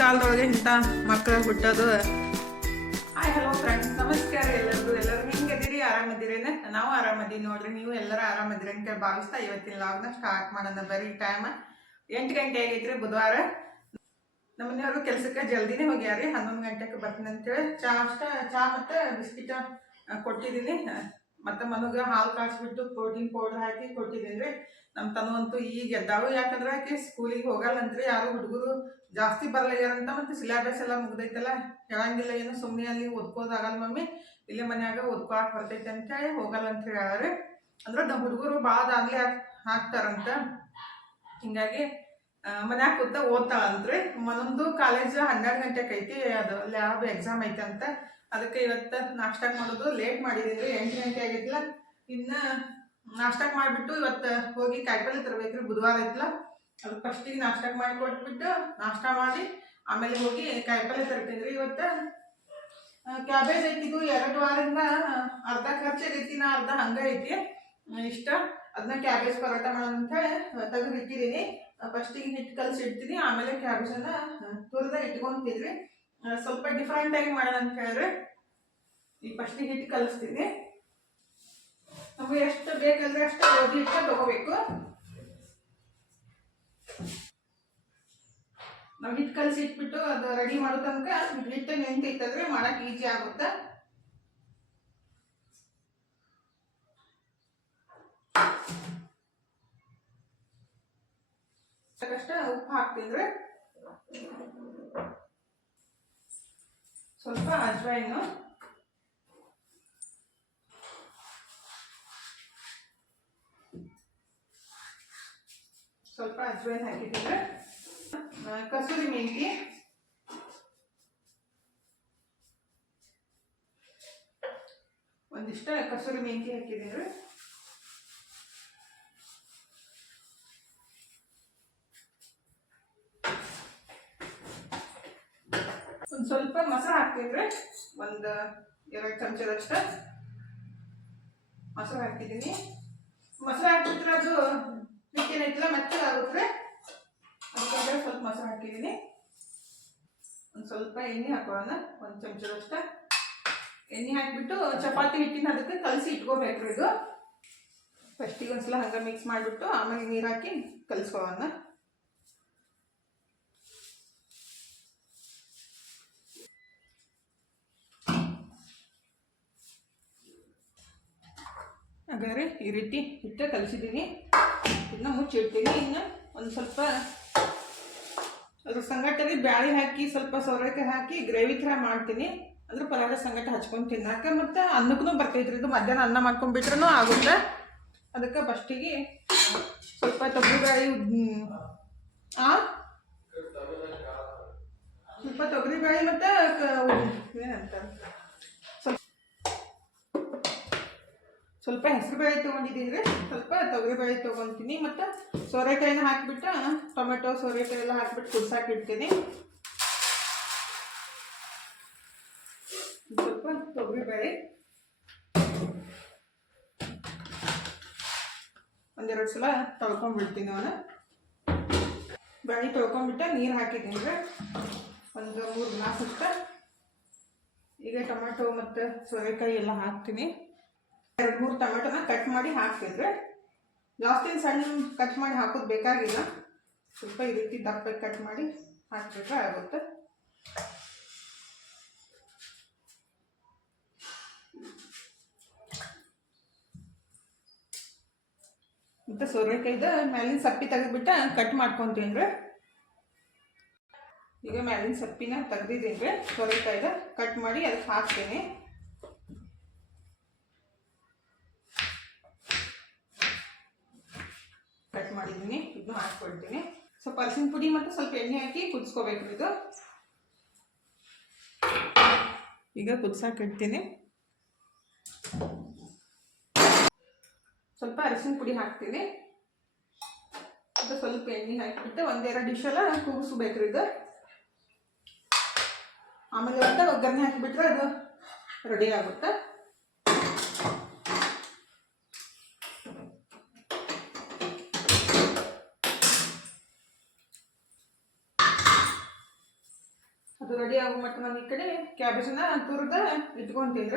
ಕಾಲದೊಳಗೆ ಇಂಥ ಮಕ್ಕಳು ಹುಟ್ಟೋದು. ಹಾಯ್ ಹಲೋ ಫ್ರೆಂಡ್ಸ್ ನಮಸ್ಕಾರ ಎಲ್ಲರಿಗೂ. ಎಲ್ಲರೂ ಹೆಂಗದಿರಿ ಆರಾಮದಿರೇನೆ ನಾವು ಆರಾಮದೀವಿ ನೋಡ್ರಿ, ನೀವು ಎಲ್ಲರೂ ಆರಾಮದಿರಿ ಅಂತೇಳಿ ಭಾವಿಸ್ತಾ ಇವತ್ತಿನ ಲಾಗ್ನ ಸ್ಟಾರ್ಟ್ ಮಾಡೋಣ. ಬರೀ ಟೈಮ್ ಎಂಟು ಗಂಟೆ ಆಗೈತ್ರಿ ಬುಧವಾರ. ನಮ್ಮ ಮನೆಯವರು ಕೆಲಸಕ್ಕೆ ಜಲ್ದಿನೇ ಹೋಗ್ಯಾರಿ ಹನ್ನೊಂದು ಗಂಟೆಗೆ ಬರ್ತೀನಿ ಅಂತೇಳಿ ಚಾ ಅಷ್ಟ, ಚಾ ಮತ್ತು ಬಿಸ್ಕಿಟ ಕೊಟ್ಟಿದ್ದೀನಿ. ಮತ್ತು ಮನಗೆ ಹಾಲು ಕಾಯಿಸ್ಬಿಟ್ಟು ಪ್ರೋಟೀನ್ ಪೌಡರ್ ಹಾಕಿ ಕೊಟ್ಟಿದ್ದೀನಿ ನಮ್ಮ ತನು ಅಂತೂ ಈಗ ಎದ್ದಾಳು, ಯಾಕಂದ್ರೆ ಆಕೆ ಸ್ಕೂಲಿಗೆ ಹೋಗಲ್ಲಂತ್ರಿ, ಯಾರು ಹುಡುಗರು ಜಾಸ್ತಿ ಬರಲಾಗ್ಯಾರಂತ ಮತ್ತೆ ಸಿಲೆಬಸ್ ಎಲ್ಲ ಮುಗ್ದೈತಲ್ಲ, ಹೇಳಂಗಿಲ್ಲ ಏನು ಸುಮ್ಮನೆ ಅಲ್ಲಿ ಓದ್ಕೋದಾಗಲ್ಲ ಮಮ್ಮಿ, ಇಲ್ಲೇ ಮನ್ಯಾಗ ಓದ್ಕೋಕ್ ಬರ್ತೈತೆ ಅಂತೇಳಿ ಹೋಗಲ್ಲ ಅಂತ ಹೇಳ್ಯಾರ ಅಂದ್ರೆ ನಮ್ಮ ಹುಡುಗರು ಭಾಳ ದಾಗ್ಲಿ ಹಾಕ್, ಹಾಕ್ತಾರಂತ. ಹಿಂಗಾಗಿ ಮನ್ಯಾಗ ಕೂತ ಓದ್ತಾಳಂತ್ರಿ. ಮನೊಂದು ಕಾಲೇಜ್ ಹನ್ನೆರಡು ಗಂಟೆಗೆ ಐತಿ, ಅದು ಲ್ಯಾಬ್ ಎಕ್ಸಾಮ್ ಐತೆ ಅಂತ ಅದಕ್ಕೆ ಇವತ್ತು ನಾಷ್ಟಾಕ್ ಮಾಡೋದು ಲೇಟ್ ಮಾಡಿದೀನಿ ಎಂಟು ಗಂಟೆ ಆಗಿತ್ತಲ್ಲ ಇನ್ನು ನಾಷ್ಟಾಕ್ ಮಾಡಿಬಿಟ್ಟು ಇವತ್ತು ಹೋಗಿ ಕಾಯಿಪಲ್ಲೆ ತರಬೇಕ್ರಿ, ಬುಧವಾರ ಐತಲ್ಲ ಅದು ಫಸ್ಟಿಗೆ ನಾಷ್ಟಾಕ್ ಮಾಡಿ ಕೊಟ್ಬಿಟ್ಟು ನಾಷ್ಟ ಮಾಡಿ ಆಮೇಲೆ ಹೋಗಿ ಕಾಯಿಪಲ್ಲೆ ತರ್ತೀನಿ ರೀ ಇವತ್ತು ಕ್ಯಾಬೇಜ್ ಐತಿದು ಎರಡು ವಾರದಿಂದ ಅರ್ಧ ಖರ್ಚಾಗೈತಿ ನಾ ಅರ್ಧ ಹಂಗ ಐತಿ. ಇಷ್ಟ. ಅದನ್ನ ಕ್ಯಾಬೇಜ್ ಪರೋಟ ಮಾಡೋಣ ಅಂತ ತೆಗೆದು ಇಟ್ಟಿದ್ದೀನಿ ಫಸ್ಟಿಗೆ ಹಿಟ್ಟು ಕಲಸಿ ಇಡ್ತೀನಿ ಆಮೇಲೆ ಕ್ಯಾಬೇಜನ್ನು ತುರ್ದ ಇಟ್ಕೊಂತಿದ್ರಿ ಸ್ವಲ್ಪ ಡಿಫ್ರೆಂಟ್ ಆಗಿ ಮಾಡೋಣ ಅಂತ ಹೇಳಿದ್ರೆ, ಈ ಫಸ್ಟಿಗೆ ಹಿಟ್ಟು ಕಲಿಸ್ತೀನಿ. ನಮಗೆ ಎಷ್ಟು ಬೇಕಂದ್ರೆ ಅಷ್ಟು ಗೋಧಿ ಹಿಟ್ಟು ತಗೋಬೇಕು. ನಾವು ಹಿಟ್ಟು ಕಲಸಿ ಇಟ್ಬಿಟ್ಟು ಅದು ರೆಡಿ ಮಾಡೋ ತನಕ ಹಿಟ್ಟು ನೆಂತೈತಂದ್ರೆ ಮಾಡಕ್ ಈಜಿ ಆಗುತ್ತೆ. ಉಪ್ಪು ಹಾಕ್ತಿದ್ರೆ ಸ್ವಲ್ಪ ಅಜ್ವಾಯಿನು ಸ್ವಲ್ಪ ಅಜ್ವಾಯಿನ್ ಹಾಕಿದ್ದೀವಿ ಕಸೂರಿ ಮೆಂತಿ ಒಂದಿಷ್ಟ ಕಸೂರಿ ಮೆಂತಿ ಹಾಕಿದ್ದೀನಿ ಒಂದು ಸ್ವಲ್ಪ ಮೊಸರು ಹಾಕ್ತಿದ್ರೆ ಒಂದು ಎರಡು ಚಮಚದಷ್ಟು ಮೊಸರು ಹಾಕಿದ್ದೀನಿ ಮೊಸರು ಹಾಕಿದ್ರೆ ಅದು ಹಿಟ್ಟೇನೈತಿಲ್ಲ ಮತ್ತೆ ಆಗುತ್ತೆ. ಅದಕ್ಕೆ ಸ್ವಲ್ಪ ಮೊಸರು ಹಾಕಿದ್ದೀನಿ ಒಂದು ಸ್ವಲ್ಪ ಎಣ್ಣೆ ಹಾಕೋಣ, ಒಂದು ಚಮಚದಷ್ಟು ಎಣ್ಣೆ ಹಾಕಿಬಿಟ್ಟು ಚಪಾತಿ ಹಿಟ್ಟಿನ ಅದಕ್ಕೆ ಕಲಸಿ ಇಟ್ಕೋಬೇಕು ಇದು. ಫಸ್ಟಿಗೆ ಒಂದ್ಸಲ ಹಂಗೆ ಮಿಕ್ಸ್ ಮಾಡಿಬಿಟ್ಟು ಆಮೇಲೆ ನೀರು ಹಾಕಿ ಕಲಿಸ್ಕೊಳ್ಳೋಣ. ಹಾಗಾದ್ರೆ ಈ ರೀತಿ ಹಿಟ್ಟು ಕಲಿಸಿದ್ದೀನಿ ಇದನ್ನ ಮುಚ್ಚಿಡ್ತೀನಿ. ಇನ್ನು ಒಂದು ಸ್ವಲ್ಪ ಅದ್ರ ಸಂಗಟಲ್ಲಿ ಬ್ಯಾಳಿ ಹಾಕಿ ಸ್ವಲ್ಪ ಸೌರೆಕಾಯಿ ಹಾಕಿ ಗ್ರೇವಿ ಥರ ಮಾಡ್ತೀನಿ. ಅಂದ್ರೆ ಪಲಾವ್ ಸಂಗಟ ಹಚ್ಕೊಂಡು ತಿನ್ನಾಕ ಮತ್ತು ಅನ್ನಕ್ಕೂ ಬರ್ತೈತ್ರಿ. ಇದು ಮಧ್ಯಾಹ್ನ ಅನ್ನ ಮಾಡ್ಕೊಂಡ್ಬಿಟ್ರೂ ಆಗುತ್ತೆ. ಅದಕ್ಕೆ ಫಸ್ಟಿಗೆ ಸ್ವಲ್ಪ ತೊಗರಿಬೇಳೆ ಆ? ಸ್ವಲ್ಪ ತೊಗರಿಬೇಳೆ ಮತ್ತು ಏನಂತ? ಸ್ವಲ್ಪ ಹೆಸರು ಬೇಳೆ ತೊಗೊಂಡಿದ್ದೀನಿ ರೀ ಸ್ವಲ್ಪ ತೊಗರಿ ಬೇಳೆ ತೊಗೊತೀನಿ. ಮತ್ತು ಸೋರೆಕಾಯಿನ ಹಾಕಿಬಿಟ್ಟು ಟೊಮೆಟೊ, ಸೋರೆಕಾಯಿ ಎಲ್ಲ ಹಾಕಿಬಿಟ್ಟು ಕುಡ್ಸಾಕಿಡ್ತೀನಿ ಸ್ವಲ್ಪ ತೊಗರಿ ಬೇಳೆ. ಒಂದೆರಡು ಸಲ ತೊಳ್ಕೊಂಡ್ಬಿಡ್ತೀನಿ ಅವನು ಬೇಳೆ ತೊಳ್ಕೊಂಡ್ಬಿಟ್ಟು ನೀರು ಹಾಕಿದ್ದೀನಿ ರೀ ಒಂದು ಮೂರು ಗ್ಲಾಸ್ ಅಷ್ಟ. ಈಗ ಟೊಮೆಟೊ ಮತ್ತು ಸೋರೆಕಾಯಿ ಎಲ್ಲ ಹಾಕ್ತೀನಿ. ಎರಡು ಮೂರು ಟೊಮೆಟೊನ ಕಟ್ ಮಾಡಿ ಹಾಕ್ತಿದ್ರೆ ಜಾಸ್ತಿ ಸಣ್ಣ ಕಟ್ ಮಾಡಿ ಹಾಕೋದು ಬೇಕಾಗಿಲ್ಲ. ಸ್ವಲ್ಪ ಈ ರೀತಿ ದಪ್ಪ ಕಟ್ ಮಾಡಿ ಹಾಕ್ಬಿಟ್ರೆ ಆಗುತ್ತೆ. ಮತ್ತು ಸೋರೆಕಾಯ್ದು ಮ್ಯಾಲಿನ ಸಪ್ಪಿ ತೆಗೆದ್ಬಿಟ್ಟು ಕಟ್ ಮಾಡ್ಕೊತೀನಿ ರೀ ಈಗ ಮ್ಯಾಲಿನ ಸಪ್ಪಿನ ತೆಗ್ದಿದ್ದೀನಿ. ರೀ ಸೋರೆಕಾಯ್ದು ಕಟ್ ಮಾಡಿ ಅದಕ್ಕೆ ಹಾಕ್ತೀನಿ ಕಟ್ ಮಾಡಿದ್ದೀನಿ ಇದನ್ನು ಹಾಕ್ಕೊಳ್ತೀನಿ ಸ್ವಲ್ಪ ಅರಿಶಿನ ಪುಡಿ ಮತ್ತು ಸ್ವಲ್ಪ ಎಣ್ಣೆ ಹಾಕಿ ಕುದಿಸ್ಕೋಬೇಕು ಇದು. ಈಗ ಕುದಿಸಾಕಿಡ್ತೀನಿ ಸ್ವಲ್ಪ ಅರಿಶಿನ ಪುಡಿ ಹಾಕ್ತೀನಿ. ಮತ್ತು ಸ್ವಲ್ಪ ಎಣ್ಣೆ ಹಾಕಿಬಿಟ್ಟು ಒಂದೆರಡು ಡಿಶೆಲ್ಲ ಕೂಗಿಸ್ಬೇಕ್ರಿ ಇದು. ಆಮೇಲೆ ಒಟ್ಟು ಒಗ್ಗರಣೆ ಹಾಕಿಬಿಟ್ರೆ ಅದು ರೆಡಿ ಆಗುತ್ತೆ ಅದು ರೆಡಿ ಆಗೋ ಮಟ್ಟ ನಾನು ಈ ಕಡೆ ಕ್ಯಾಬೇಜನ್ನ ತುರಿದ ಇಟ್ಕೊಂತೀನಿ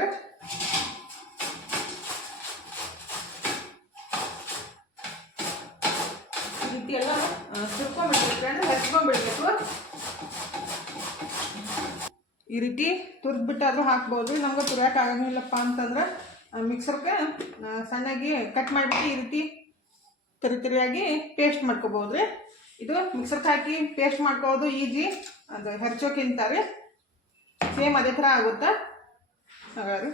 ಈ ರೀತಿ ಎಲ್ಲ ಸುರ್ಕೊಂಡ್ಬಿಡ್ಬೇಕು ಈ ರೀತಿ ತುರಿದ್ಬಿಟ್ಟಾದ್ರೂ ಹಾಕ್ಬೋದು. ನಮ್ಗೆ ತುರಿಯಕ್ಕೆ ಆಗಂಗಿಲ್ಲಪ್ಪ ಅಂತಂದ್ರೆ ಮಿಕ್ಸರ್ಗೆ ಸಣ್ಣಾಗಿ ಕಟ್ ಮಾಡಿಬಿಟ್ಟು ಈ ರೀತಿ ತರಿ ತರಿಯಾಗಿ ಪೇಸ್ಟ್ ಮಾಡ್ಕೋಬೋದು ರೀ ಇದು ಮಿಕ್ಸರ್ ಹಾಕಿ ಪೇಸ್ಟ್ ಮಾಡ್ಕೊಳ್ಳೋದು ಈಜಿ ಅದು ಹೆರ್ಚೋಕ್ಕಿಂತ ರೀ ಸೇಮ್ ಅದೇ ಥರ ಆಗುತ್ತೆ. ಹಾಗಾದ್ರೆ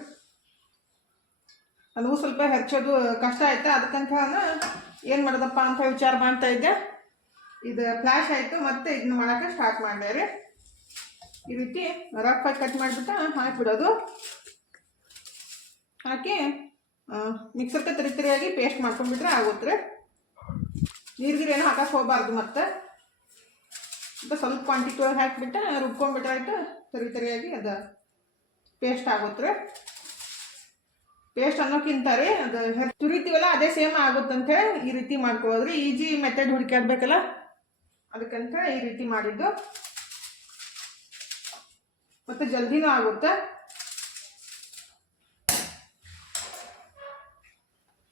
ಅದು ಸ್ವಲ್ಪ ಹೆಚ್ಚೋದು ಕಷ್ಟ ಆಯ್ತು? ಅದಕ್ಕಂತ ಏನು ಮಾಡೋದಪ್ಪ ಅಂತ ವಿಚಾರ ಮಾಡ್ತಾ ಇದ್ದೆ. ಇದು ಫ್ಲ್ಯಾಶ್ ಆಯಿತು, ಮತ್ತೆ ಇದನ್ನ ಮಾಡೋಕ್ಕೆ ಸ್ಟಾರ್ಟ್ ಮಾಡಿದೆ ರೀ. ಈ ರೀತಿ ರಫ್ ಆಗಿ ಕಟ್ ಮಾಡಿಬಿಟ್ಟು ಹಾಕಿಬಿಡೋದು. ಹಾಕಿ ಮಿಕ್ಸರ್ ತರಿತರಿಯಾಗಿ ತಿರಿಯಾಗಿ ಪೇಸ್ಟ್ ಮಾಡ್ಕೊಂಡ್ಬಿಟ್ರೆ ಆಗುತ್ತೆ ರೀ ನೀರು ಏನೋ ಹಾಕಕ್ಕೆ ಹೋಗಬಾರ್ದು ಮತ್ತೆ. ಮತ್ತೆ ಸ್ವಲ್ಪ ಕ್ವಾಂಟಿಟಿ ಒಳಗೆ ಹಾಕಿಬಿಟ್ಟು ರುಬ್ಕೊಂಡ್ಬಿಟ್ರೆ ಆಯ್ತು, ತರಿ ತರಿಯಾಗಿ ಅದು ಪೇಸ್ಟ್ ಆಗುತ್ತೆ ಪೇಸ್ಟ್ ಅನ್ನೋಕ್ಕಿಂತ ರೀ ಅದು ತುರಿತೀವಲ್ಲ, ಅದೇ ಸೇಮ್ ಆಗುತ್ತಂತ ಈ ರೀತಿ ಮಾಡ್ಕೊಳ್ಳೋದ್ರಿ ಈಜಿ ಮೆಥಡ್ ಹುಡುಕಾಡ್ಬೇಕಲ್ಲ ಅದಕ್ಕಂತ ಈ ರೀತಿ ಮಾಡಿದ್ದು. ಮತ್ತೆ ಜಲ್ದಿನೂ ಆಗುತ್ತೆ.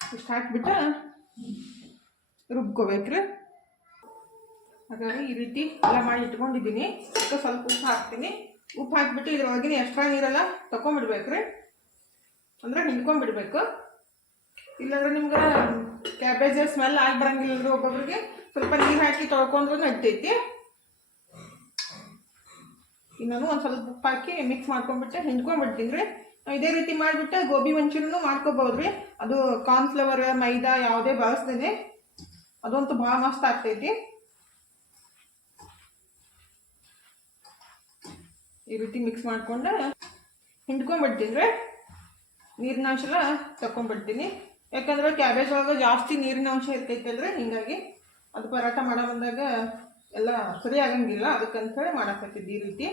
ಇಷ್ಟು ಹಾಕ್ಬಿಟ್ಟು ರುಬ್ಕೋಬೇಕ್ರಿ. ಹಾಗಾಗಿ ಈ ರೀತಿ ಎಲ್ಲ ಮಾಡಿ ಇಟ್ಕೊಂಡಿದ್ದೀನಿ. ಅದಕ್ಕೆ ಸ್ವಲ್ಪ ಉಪ್ಪು ಹಾಕ್ತೀನಿ. ಉಪ್ಪು ಹಾಕಿಬಿಟ್ಟು ಇದ್ರೊಳಗಿನ ಎಕ್ಸ್ಟ್ರಾ ನೀರೆಲ್ಲ ತಗೊಂಬಿಡ್ಬೇಕ್ರಿ ಅಂದರೆ ಹಿಂಡ್ಕೊಂಡ್ಬಿಡ್ಬೇಕು ಇಲ್ಲಾಂದ್ರೆ ನಿಮ್ಗೆ ಕ್ಯಾಬೇಜ್ ಸ್ಮೆಲ್ ಆಗಿ ಬರಂಗಿಲ್ಲ ಒಬ್ಬೊಬ್ರಿಗೆ. ಸ್ವಲ್ಪ ನೀರು ಹಾಕಿ ತೊಳ್ಕೊಂಡ್ರು ನಡ್ತೈತಿ. ಇನ್ನೂ ಒಂದು ಸ್ವಲ್ಪ ಉಪ್ಪು ಹಾಕಿ ಮಿಕ್ಸ್ ಮಾಡ್ಕೊಂಡ್ಬಿಟ್ಟು ಹಿಂಡ್ಕೊಂಡ್ಬಿಡ್ತೀನಿ ರೀ ಇದೇ ರೀತಿ ಮಾಡಿಬಿಟ್ಟು ಗೋಬಿ ಮಂಚೂರಿನೂ ಮಾಡ್ಕೋಬೋದು ರೀ ಅದು ಕಾರ್ನ್ಫ್ಲವರ್ ಮೈದಾ ಯಾವುದೇ ಬಳಸ್ದೇನೆ. ಅದಂತೂ ಭಾಳ ಮಸ್ತ್ ಆಗ್ತೈತಿ. ಈ ರೀತಿ ಮಿಕ್ಸ್ ಮಾಡಿಕೊಂಡು ಹಿಂಡ್ಕೊಂಡ್ಬಿಡ್ತೀನಿ ನೀರಿನ ಅಂಶ ಎಲ್ಲ ತಕೊಂಡ್ಬಿಡ್ತೀನಿ. ಯಾಕಂದ್ರೆ ಕ್ಯಾಬೇಜ್ ಒಳಗೆ ಜಾಸ್ತಿ ನೀರಿನ ಅಂಶ ಇರ್ತೈತಲ್ರಿ, ಹಿಂಗಾಗಿ ಅದು ಪರಾಟ ಮಾಡೋ ಬಂದಾಗ ಎಲ್ಲ ಸರಿ ಆಗಂಗಿಲ್ಲ, ಅದಕ್ಕಂತೇಳಿ ಮಾಡಾಕತ್ತಿದ್ದೆ ಈ ರೀತಿ.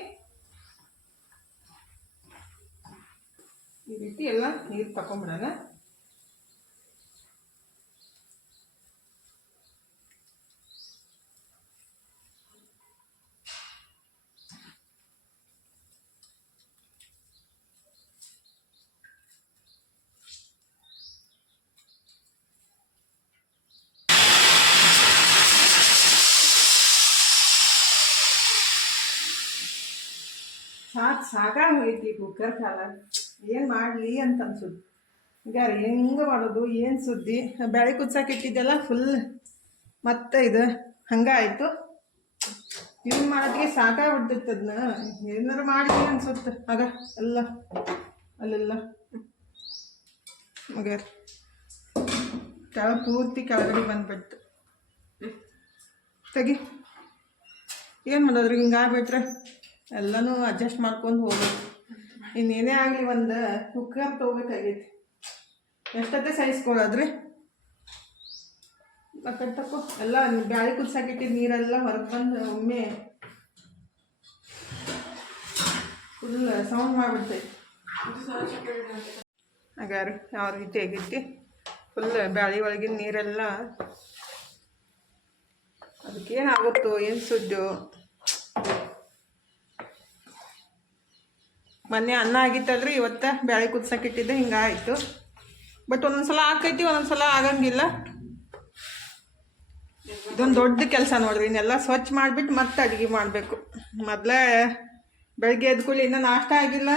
ಈ ರೀತಿ ಎಲ್ಲ ನೀರು ತಕೊಂಡ್ಬಿಡೋಣ. ಸಾಕು ಸಾಕಾಗೋಯ್ತಿ ಕುಕ್ಕರ್ ಕಾಲ. ಏನು ಮಾಡಲಿ ಅಂತ ಅನ್ಸುತ್ತೆ ಈಗ ಹೆಂಗೆ ಮಾಡೋದು, ಏನು ಸುದ್ದಿ? ಬೆಳೆ ಕುದ್ಸಕ್ಕೆ ಇಟ್ಟಿದ್ದೆಲ್ಲ ಫುಲ್ ಮತ್ತೆ ಇದು, ಹಂಗೆ ಆಯಿತು. ಕ್ಲೀನ್ ಮಾಡೋದಕ್ಕೆ ಸಾಕಾಗ್ಬಿಡ್ತೈತೆ ಅದನ್ನ ಏನಾರು ಮಾಡ್ಲಿ ಅನ್ಸುತ್ತೆ ಆಗ, ಎಲ್ಲ, ಅಲ್ಲೆಲ್ಲ. ಮಗರ್ ಕೆಳ ಪೂರ್ತಿ ಕೆಳಗಡೆ ಬಂದ್ಬಿಡ್ತು. ತೆಗಿ. ಏನು ಮಾಡೋದ್ರಿ ಹಿಂಗೆ ಆಗ್ಬಿಟ್ರೆ? ಎಲ್ಲನೂ ಅಡ್ಜಸ್ಟ್ ಮಾಡ್ಕೊಂಡು ಹೋಗ್ಬೇಕು. ಇನ್ನೇನೇ ಆಗಲಿ ಒಂದು ಕುಕ್ಕರ್ ತೊಗೋಬೇಕಾಗೈತಿ. ಎಷ್ಟೊತ್ತೆ ಸಹಿಸ್ಕೊಳ್ಳೋದ್ರಿ ಬಕೆಟ್ ಎಲ್ಲ ಬ್ಯಾಳಿ ಕುದಿಸಾಕಿಟ್ಟಿದ್ದು ನೀರೆಲ್ಲ ಹೊರಗೆ ಬಂದು ಒಮ್ಮೆ ಫುಲ್ ಸೌಂಡ್ ಮಾಡಿಬಿಡ್ತೈತಿ. ಹಾಗಾರಿ ಯಾವ ರೀತಿ ಆಗೈತಿ ಫುಲ್ ಬ್ಯಾಳಿ ಒಳಗಿನ ನೀರೆಲ್ಲ ಅದಕ್ಕೇನಾಗುತ್ತೋ, ಏನು ಸುದ್ದು ಮೊನ್ನೆ ಅನ್ನ ಆಗಿತ್ತಲ್ರಿ, ಇವತ್ತು ಬ್ಯಾಳೆ ಕುದ್ಸಕ್ಕಿಟ್ಟಿದ್ದೆ ಹಿಂಗಾಯಿತು. ಬಟ್ ಒಂದೊಂದ್ಸಲ ಆಕೈತಿ ಒಂದೊಂದ್ಸಲ ಆಗಂಗಿಲ್ಲ. ಇದೊಂದು ದೊಡ್ಡ ಕೆಲಸ ನೋಡ್ರಿ, ಇನ್ನೆಲ್ಲ ಸ್ವಚ್ಛ ಮಾಡಿಬಿಟ್ಟು ಮತ್ತೆ ಅಡುಗೆ ಮಾಡಬೇಕು. ಮೊದಲೇ ಬೆಳಗ್ಗೆ ಎದ್ದ ಕೂಡಲೇ ಇನ್ನೂ ನಾಷ್ಟ ಆಗಿಲ್ಲ,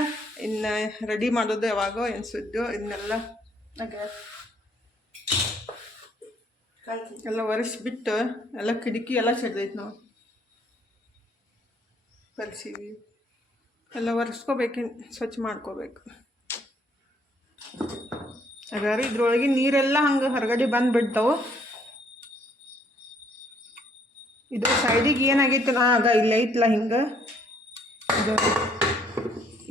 ಇನ್ನು ರೆಡಿ ಮಾಡೋದು ಯಾವಾಗೋ ಏನು ಸುದ್ದು, ಇನ್ನೆಲ್ಲ ಎಲ್ಲ ಒರೆಸ್ಬಿಟ್ಟು, ಎಲ್ಲ ಕಿಟಕಿ ಎಲ್ಲ ಸಿಡ್ದೈತೆ ನಾವು ಕಲ್ಸಿವಿ. ಎಲ್ಲ ಒರೆಸ್ಕೋಬೇಕು, ಸ್ವಚ್ಛ ಮಾಡ್ಕೋಬೇಕು. ಹಾಗಾದ್ರೆ ಇದ್ರೊಳಗೆ ನೀರೆಲ್ಲ ಹಂಗೆ ಹೊರಗಡೆ ಬಂದುಬಿಡ್ತಾವೆ. ಇದು ಸೈಡಿಗೆ ಏನಾಗೈತೆ ನಾ ಆಗ ಇಲ್ಲಿ ಐತಲ್ಲ ಹಿಂಗೆ. ಇದು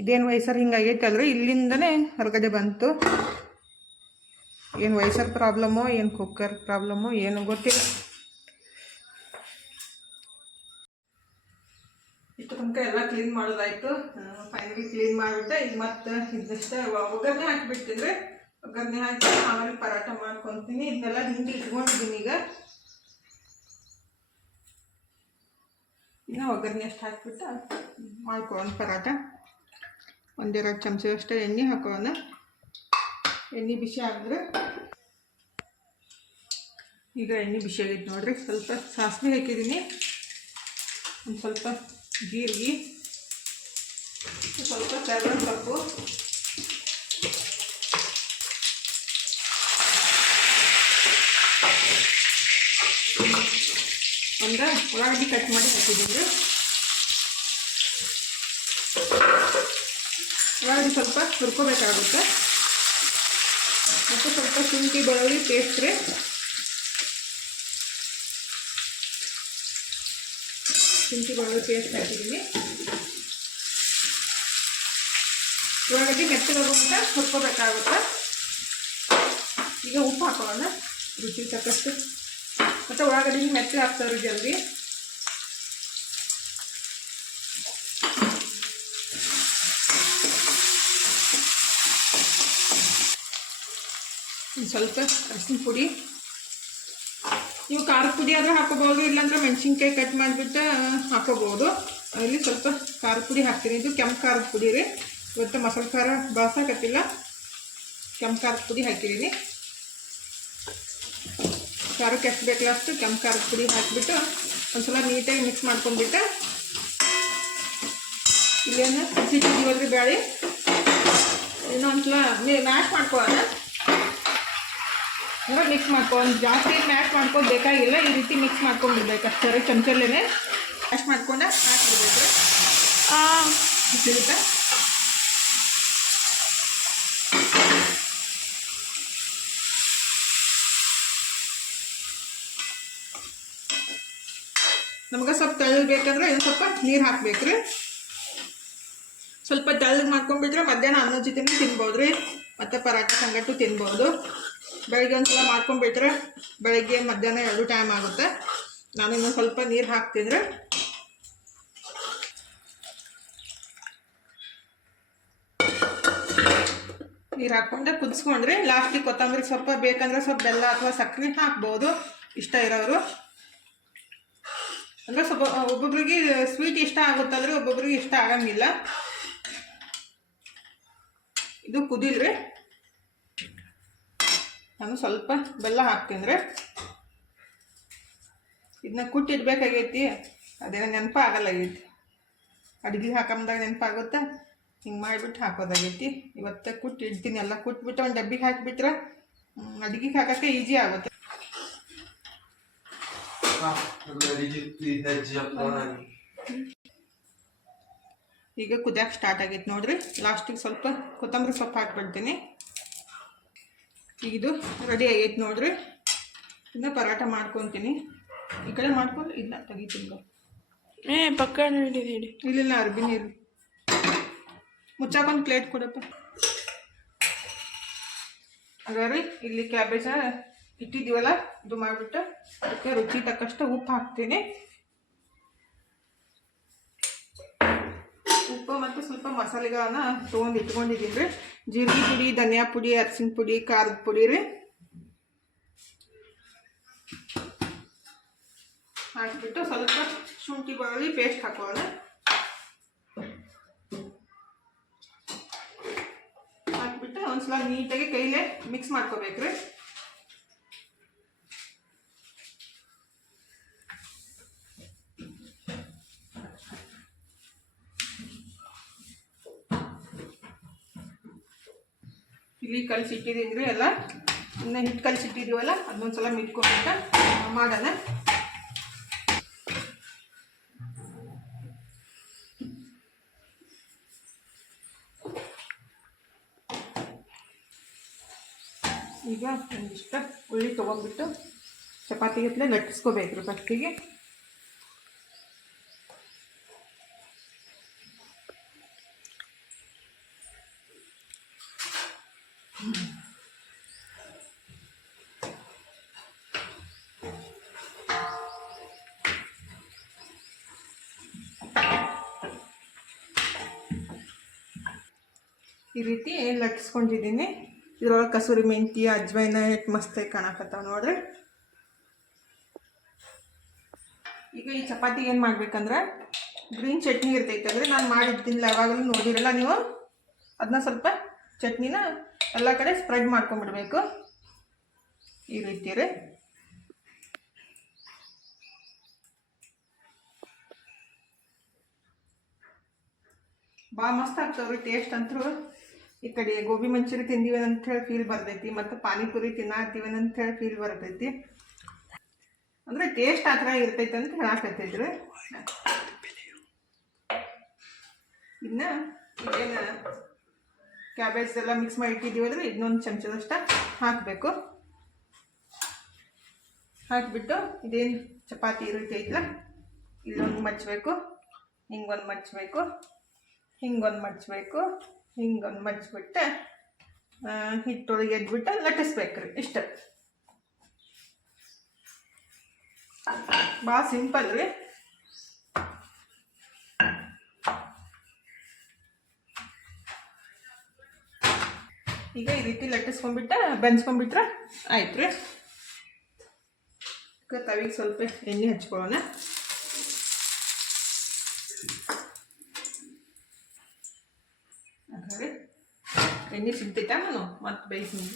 ಇದೇನು ವಯಸ್ಸರ್ ಹಿಂಗಾಗೈತೆ ಅಲ್ರಿ ಇಲ್ಲಿಂದನೇ ಹೊರಗಡೆ ಬಂತು. ಏನು ವಯಸ್ಸರ್ ಪ್ರಾಬ್ಲಮ್ಮೋ ಏನು ಕುಕ್ಕರ್ ಪ್ರಾಬ್ಲಮ್ಮೋ ಏನು ಗೊತ್ತಿಲ್ಲ. ಇಷ್ಟು ತನಕ ಎಲ್ಲ ಕ್ಲೀನ್ ಮಾಡೋದಾಯ್ತು. ಫೈನಲಿ ಕ್ಲೀನ್ ಮಾಡಿಬಿಟ್ಟೆ. ಈಗ ಮತ್ತೆ ಇದಷ್ಟೇ ಒಗ್ಗರಣೆ ಹಾಕಿಬಿಡ್ತಿದ್ರೆ ಒಗ್ಗರಣೆ ಹಾಕಿ ಆಮೇಲೆ ಪರಾಟ ಮಾಡ್ಕೊತೀನಿ. ಇದನ್ನೆಲ್ಲ ಹಿಂಡಿ ಇಟ್ಕೊಂಡಿದ್ದೀನಿ ಈಗ. ಇನ್ನು ಒಗ್ಗರಣೆ ಅಷ್ಟು ಹಾಕಿಬಿಟ್ಟು ಮಾಡ್ಕೊಳ್ಳೋಣ ಪರಾಟ ಒಂದೆರಡು ಚಮಚ ಅಷ್ಟು ಎಣ್ಣೆ ಹಾಕೋಣ. ಎಣ್ಣೆ ಬಿಸಿ ಆಗಿದ್ರೆ ಈಗ ಎಣ್ಣೆ ಬಿಸಿ ಆಗೈತೆ ನೋಡಿರಿ. ಸ್ವಲ್ಪ ಸಾಸಿವೆ ಹಾಕಿದ್ದೀನಿ. ಒಂದು ಸ್ವಲ್ಪ ಜೀರಿಗೆ ಸ್ವಲ್ಪ ಕರಿಬೇವು ಸೊಪ್ಪು ಒಂದು ಉಳ್ಳಾಗಡ್ಡಿ ಕಟ್ ಮಾಡಿ ಹಾಕಿದ್ದೀನಿ ಉಳ್ಳಾಗಡ್ಡಿ ಸ್ವಲ್ಪ ಹುರ್ಕೋಬೇಕಾಗುತ್ತೆ. ಮತ್ತು ಸ್ವಲ್ಪ ಶುಂಠಿ ಬೆಳ್ಳುಳ್ಳಿ ಪೇಸ್ಟ್ ರೀ. ಶುಂಠಿ ಬೆಳ್ಳುಳ್ಳಿ ಪೇಸ್ಟ್ ಹಾಕಿದ್ದೀನಿ ಉಳ್ಳಾಗಡ್ಡಿ ಮೆತ್ತಗಾಗುವಂತ ಹುರ್ಕೋಬೇಕಾಗುತ್ತೆ ಈಗ ಉಪ್ಪು ಹಾಕೋಣ ರುಚಿ ತಕ್ಕಷ್ಟು ಮತ್ತು ಉಳ್ಳಾಗಡ್ಡಿ ಮೆತ್ತಗೆ ಹಾಕ್ತಾರೆ ಜಲ್ದಿ ಒಂದು ಸ್ವಲ್ಪ ಅರಿಶಿನ ಪುಡಿ ನೀವು ಖಾರದ ಪುಡಿ ಆದರೂ ಹಾಕೋಬೋದು ಇಲ್ಲಾಂದ್ರೆ ಮೆಣಸಿನ್ಕಾಯಿ ಕಟ್ ಮಾಡಿಬಿಟ್ಟು ಹಾಕೋಬೋದು ಇಲ್ಲಿ ಸ್ವಲ್ಪ ಖಾರದ ಪುಡಿ ಹಾಕ್ತೀನಿ. ಇದು ಕೆಂಪು ಖಾರದ ಪುಡಿ ರೀ. ಇವತ್ತು ಮಸಾಲೆ ಖಾರ ಬಳಸಕತ್ತಿಲ್ಲ ಕೆಂಪು ಖಾರದ ಪುಡಿ ಹಾಕಿದ್ದೀನಿ ಖಾರಕ್ಕೆ ಎಷ್ಟು ಬೇಕಲ್ಲ ಅಷ್ಟು ಕೆಂಪು ಖಾರದ ಪುಡಿ ಹಾಕಿಬಿಟ್ಟು ಒಂದ್ಸಲ ನೀಟಾಗಿ ಮಿಕ್ಸ್ ಮಾಡ್ಕೊಂಡ್ಬಿಟ್ಟು, ಇಲ್ಲೇನು ಹಸಿಟ್ಟಿದ್ದೀವಲ್ರಿ ಬೇಳೆ ಇನ್ನೊಂದ್ಸಲ ಮ್ಯಾಶ್ ಮಾಡ್ಕೊಳ್ಳೋಣ ಅಂದ್ರೆ ಮಿಕ್ಸ್ ಮಾಡ್ಕೊಂಡು ಜಾಸ್ತಿ ಮ್ಯಾಶ್ ಮಾಡ್ಕೊಂಡು ಬೇಕಾಗಿಲ್ಲ ಈ ರೀತಿ ಮಿಕ್ಸ್ ಮಾಡ್ಕೊಂಡ್ಬಿಡ್ಬೇಕು. ಅಷ್ಟೇ ಚಮಚಲ್ಲೇ ಮ್ಯಾಶ್ ಮಾಡ್ಕೊಂಡು ಹಾಕಿಬಿಡ್ಬೇಕು. ಸಿಗುತ್ತೆ? ನಮ್ಗೆ ಸ್ವಲ್ಪ ತೆಳ್ಳಗೆ ಬೇಕಂದ್ರೆ ಇನ್ನು ಸ್ವಲ್ಪ ನೀರು ಹಾಕ್ಬೇಕ್ರಿ. ಸ್ವಲ್ಪ ತಳ್ಳಗೆ ಮಾಡ್ಕೊಂಡ್ಬಿಟ್ರೆ ಮಧ್ಯಾಹ್ನ ಅನ್ನೋ ಜೊತೆ ತಿನ್ಬೋದು ರೀ ಮತ್ತು ಪರಾಟ ಸಂಗಟು ತಿನ್ಬೋದು. ಬೆಳಗ್ಗೆ ಒಂದ್ಸಲ ಮಾಡ್ಕೊಂಡ್ಬಿಟ್ರೆ ಬೆಳಗ್ಗೆ ಮಧ್ಯಾಹ್ನ ಎರಡು ಟೈಮ್ ಆಗುತ್ತೆ. ನಾನು ಇನ್ನೊಂದು ಸ್ವಲ್ಪ ನೀರು ಹಾಕ್ತಿದ್ರೆ. ನೀರು ಹಾಕ್ಕೊಂಡೆ ಕುದಿಸ್ಕೊಂಡ್ರೆ ಲಾಸ್ಟಿಗೆ ಕೊತ್ತಂಬರಿ ಸ್ವಲ್ಪ ಬೇಕಂದ್ರೆ ಸ್ವಲ್ಪ ಬೆಲ್ಲ ಅಥವಾ ಸಕ್ಕರೆ ಹಾಕ್ಬೋದು. ಇಷ್ಟ ಇರೋರು. ಅಂದರೆ ಸ್ವಲ್ಪ ಒಬ್ಬೊಬ್ರಿಗೆ ಸ್ವೀಟ್ ಇಷ್ಟ ಆಗುತ್ತಂದ್ರೆ ಒಬ್ಬೊಬ್ರಿಗೆ ಇಷ್ಟ ಆಗಂಗಿಲ್ಲ. ಇದು ಕುದಿಲ್ರಿ. ನಾನು ಸ್ವಲ್ಪ ಬೆಲ್ಲ ಹಾಕ್ತೀನಿ ರೀ ಇದನ್ನ ಕುಟ್ಟಿಡ್ಬೇಕಾಗೈತಿ. ಅದೇನೋ ನೆನಪ ಆಗಲ್ಲಾಗೈತಿ ಅಡುಗೆ ಹಾಕಂದಾಗ ನೆನಪಾಗುತ್ತೆ? ಹಿಂಗೆ ಮಾಡಿಬಿಟ್ಟು ಹಾಕೋದಾಗೈತಿ. ಇವತ್ತು ಕುಟ್ಟಿ ಇಡ್ತೀನಿ ಎಲ್ಲ ಕುಟ್ಬಿಟ್ಟು ಒಂದು ಡಬ್ಬಿಗೆ ಹಾಕಿಬಿಟ್ರೆ ಅಡುಗೆಗೆ ಹಾಕೋಕ್ಕೆ ಈಜಿ ಆಗುತ್ತೆ. ಈಗ ಕುದಿಯಕ್ಕೆ ಸ್ಟಾರ್ಟ್ ಆಗೈತೆ ನೋಡಿರಿ. ಲಾಸ್ಟಿಗೆ ಸ್ವಲ್ಪ ಕೊತ್ತಂಬರಿ ಸೊಪ್ಪು ಹಾಕ್ಬಿಡ್ತೀನಿ. ಈಗ ಇದು ರೆಡಿ ಆಗೈತೆ ನೋಡಿರಿ. ಇನ್ನು ಪರಾಟ ಮಾಡ್ಕೊತೀನಿ. ಈ ಕಡೆ ಮಾಡ್ಕೊಂಡು ಇಲ್ಲ ತೆಗಿತೀನಿ. ಏ ಪಕ್ಕ ಹಿಡಿದಿಡಿ ಇಲ್ಲಿಲ್ಲ ಅರ್ಬಿ ನೀರು. ಮುಚ್ಚಾಕೊಂದು ಪ್ಲೇಟ್ ಕೊಡಪ್ಪ. ಹಾಗಾದ್ರೆ ಇಲ್ಲಿ ಕ್ಯಾಬೇಜ ಇಟ್ಟಿದ್ದೀವಲ್ಲ ಇದು ಮಾಡಿಬಿಟ್ಟು ಅದಕ್ಕೆ ರುಚಿ ತಕ್ಕಷ್ಟು ಉಪ್ಪು ಹಾಕ್ತೀನಿ. ಉಪ್ಪು ಮತ್ತು ಸ್ವಲ್ಪ ಮಸಾಲೆಗಳನ್ನ ತೊಗೊಂಡು ಇಟ್ಕೊಂಡಿದ್ದೀನಿ ರೀ. ಜೀರಿಗೆ ಪುಡಿ, ಧನಿಯಾ ಪುಡಿ, ಅರಿಶಿನ ಪುಡಿ, ಖಾರದ ಪುಡಿ ರೀ. ಹಾಕಿಬಿಟ್ಟು ಸ್ವಲ್ಪ ಶುಂಠಿ ಬೆಳ್ಳುಳ್ಳಿ ಪೇಸ್ಟ್ ಹಾಕೋಣ ಹಾಕ್ಬಿಟ್ಟು ಒಂದ್ಸಲ ನೀಟಾಗಿ ಕೈಲೇ ಮಿಕ್ಸ್ ಮಾಡ್ಕೋಬೇಕ್ರಿ ಇಲ್ಲಿ ಕಲಸಿಟ್ಟಿದ್ದೀನಿ ಎಲ್ಲ. ಇನ್ನು ಹಿಟ್ಟು ಕಲಸಿಟ್ಟಿದ್ದೀವಲ್ಲ, ಅದನ್ನೊಂದ್ಸಲ ಮಿಟ್ಕೊಂಡ್ಬಿಟ್ಟು ಮಾಡೋಣ. ಈಗ ಒಂದಿಷ್ಟು ಉಳ್ಳಿ ತೊಗೊಂಡ್ಬಿಟ್ಟು ಚಪಾತಿ ಲಟ್ಟಿಸ್ಕೋಬೇಕು ಫಸ್ಟಿಗೆ ಈ ರೀತಿ ಲಟ್ಟಿಸ್ಕೊಂಡಿದ್ದೀನಿ. ಇದ್ರೊಳಗೆ ಕಸೂರಿ ಮೆಂತಿ ಅಜ್ವೈನ ಎಷ್ಟು ಮಸ್ತಾಗಿ ಕಾಣಕತ್ತಾವ ನೋಡ್ರಿ. ಈಗ ಈಗ ಈ ಚಪಾತಿ ಏನು ಮಾಡ್ಬೇಕಂದ್ರೆ ಗ್ರೀನ್ ಚಟ್ನಿ ಇರ್ತೈತಂದ್ರೆ ನಾನು ಮಾಡಿದ್ದಿಲ್ಲ, ಯಾವಾಗಲೂ ನೋಡಿರಲ್ಲ ನೀವು? ಅದನ್ನ ಸ್ವಲ್ಪ ಚಟ್ನಿನ ಎಲ್ಲ ಕಡೆ ಸ್ಪ್ರೆಡ್ ಮಾಡ್ಕೊಂಡ್ಬಿಡ್ಬೇಕು. ಈ ರೀತಿ ರೀ. ಭಾಳ ಮಸ್ತ್ ಆಗ್ತಾವ್ರಿ ಟೇಸ್ಟ್ ಅಂತೂ. ಈ ಕಡೆ ಗೋಬಿ ಮಂಚೂರಿ ತಿಂದೀವಿ ಅಂತ ಹೇಳಿ ಫೀಲ್ ಬರ್ತೈತಿ, ಮತ್ತು ಪಾನಿಪುರಿ ತಿನ್ನತ್ತೀವಿ ಅಂತ ಹೇಳಿ ಫೀಲ್ ಬರ್ತೈತಿ. ಅಂದರೆ ಟೇಸ್ಟ್ ಆ ಥರ ಇರ್ತೈತೆ ಅಂತ ಹೇಳಾಕತ್ತೈತ್ರಿ ಇನ್ನು ಏನು ಕ್ಯಾಬೇಜ್ ಎಲ್ಲ ಮಿಕ್ಸ್ ಮಾಡಿ ಇಟ್ಟಿದ್ದೀವಲ್ರಿ ಇನ್ನೊಂದು ಚಮಚದಷ್ಟು ಹಾಕಬೇಕು. ಹಾಕಿಬಿಟ್ಟು ಇದೇನು ಚಪಾತಿ ಇರುತ್ತೈತಲ್ಲ ಇಲ್ಲೊಂದು ಮಚ್ಚಬೇಕು ಹಿಂಗೊಂದು ಮಚ್ಚಬೇಕು ಹಿಂಗೊಂದು ಮಚ್ಚಬೇಕು ಹಿಂಗೊಂದು ಮಚ್ಚಿಬಿಟ್ಟು ಹಿಟ್ಟೊಳಗೆ ಎದ್ಬಿಟ್ಟು ಲಟ್ಟಿಸ್ಬೇಕ್ರಿ, ಇಷ್ಟ. ಭಾಳ ಸಿಂಪಲ್ ರೀ. ಈಗ ಈ ರೀತಿ ಲಟ್ಟಿಸ್ಕೊಂಡ್ಬಿಟ್ಟ ಬೆನ್ಸ್ಕೊಂಡ್ಬಿಟ್ರೆ ಆಯ್ತು ರೀ ತವಿಗೆ ಸ್ವಲ್ಪ ಎಣ್ಣೆ ಹಚ್ಕೊಳ್ಳೋಣ ಹಾಗಾದ್ರೆ ಎಣ್ಣೆ ಸಿಗ್ತೈತೆ ನಾನು ಮತ್ತೆ ಬೇಯಿಸ್ತೀನಿ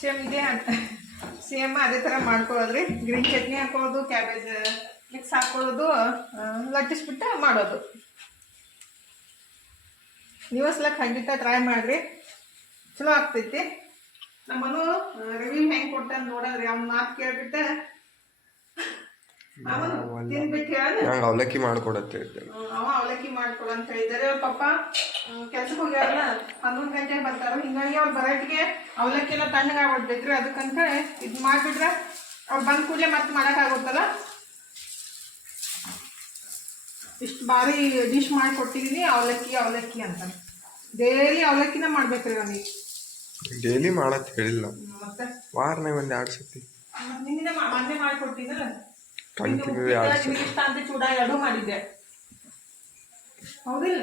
ಸೇಮ್ ಇದೇ ಸೇಮ್ ಅದೇ ಥರ ಮಾಡ್ಕೊಳ್ಳೋದ್ರಿ. ಗ್ರೀನ್ ಚಟ್ನಿ ಹಾಕೊಳ್ಳೋದು ಕ್ಯಾಬೇಜ್ ಮಿಕ್ಸ್ ಹಾಕೊಳ್ಳೋದು ಲಟ್ಟಿಸ್ಬಿಟ್ಟು ಮಾಡೋದು. ನೀವು ಸಲ ಖಂಡಿತ ಟ್ರೈ ಮಾಡಿರಿ. ಚಲೋ ಆಗ್ತೈತಿ. ನಮ್ಮನು ರಿವ್ಯೂ ಹೆಂಗೆ ಕೊಡ್ತಾನೆ ನೋಡೋದ್ರಿ. ಅವ್ನ ಮಾತು ಕೇಳಿಬಿಟ್ಟು ನಂಗೆ ಅವಲಕ್ಕಿ ಮಾಡ್ಕೊಡತ್ತೆ. ಅವ ಅವಲಕ್ಕಿ ಮಾಡ್ಕೊಡು ಅಂತ ಹೇಳಿದಾರೆ. ಪಪ್ಪ ಕೆಲ್ಸಕ್ಕೆ ಹೋಗ್ಯಾರಲ್ಲ ಹನ್ನೊಂದು ಗಂಟೆಗೆ ಬರ್ತಾರ ಹಿಂಗಾಗಿ ಅವ್ರ ಬರೋಟಿಗೆ ಅವಲಕ್ಕಿ ಎಲ್ಲ ತಣ್ಣಗೆ ಆಗ್ಬಿಡ್ಬೇಕ್ರಿ ಅದಕ್ಕಂತ ಇದು ಮಾಡಿಬಿಟ್ರೆ ಅವ್ರು ಬಂದ ಕೂಡಲೇ ಮತ್ತೆ ಮಾಡೋಕ್ಕಾಗುತ್ತಲ್ಲ ಇಷ್ಟು ಬಾರಿ ಡಿಶ್ ಮಾಡಿಕೊಟ್ಟಿದ್ದೀನಿ ಅವಲಕ್ಕಿ ಅವಲಕ್ಕಿ ಅಂತ ಡೈಲಿ ಅವಲಕ್ಕಿನ ಮಾಡ್ಬೇಕ್ರಿ ನಮಗೆ ಡೈಲಿ ಮಾಡತ್ ಹೇಳಿಲ್ಲ. ಮತ್ತೆ? ವಾರನೇ ಒಂದು ಎರಡು ಸತಿ. ನಿನ್ನೆ ಮೊನ್ನೆ ಮಾಡಿಕೊಟ್ಟಿನಲ್ಲ ಕಂಟಿನ್ಯೂ ಎರಡು ಅಂತ ಚೂಡ ಎರಡು ಮಾಡಿದ್ದೆ. ಹೌದಿಲ್ಲ?